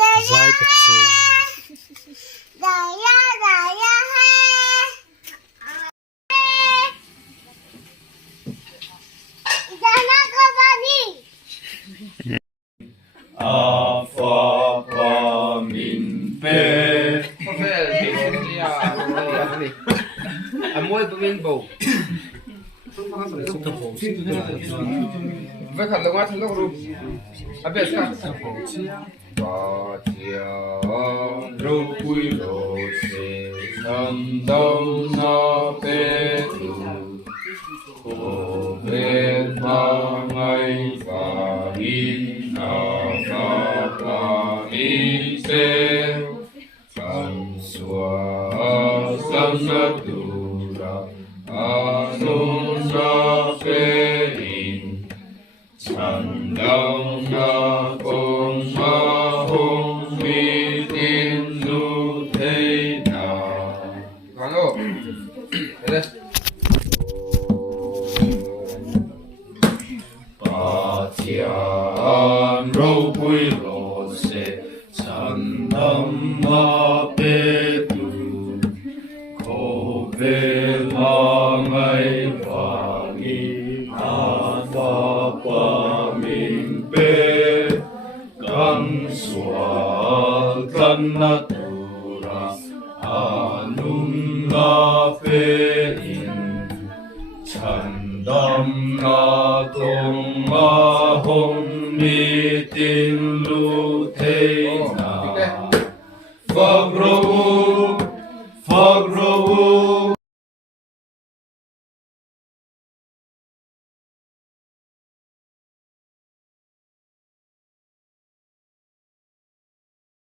Зайбицы. 아빠빠 민배 Amor do rainbow. Với thần long á thần long rum. À biết sao? Bà chia rô quy rô xê thân đông na bê tù Cô bê ma ngay và in na ba ba in xê Thân xua sân na tù ra Anu na bê in Chân đông na công ma hùng mi tin lu thế nào Còn đâu? Đây. Bà thiền rô quy lô xê chân tâm ma bê tù Cô về ma ngay và nghi na ba ba mình bê Căn xóa căn na tù ra Anung na phê in Chân tâm na công ma hồng mi tin lu thế nào Phật rô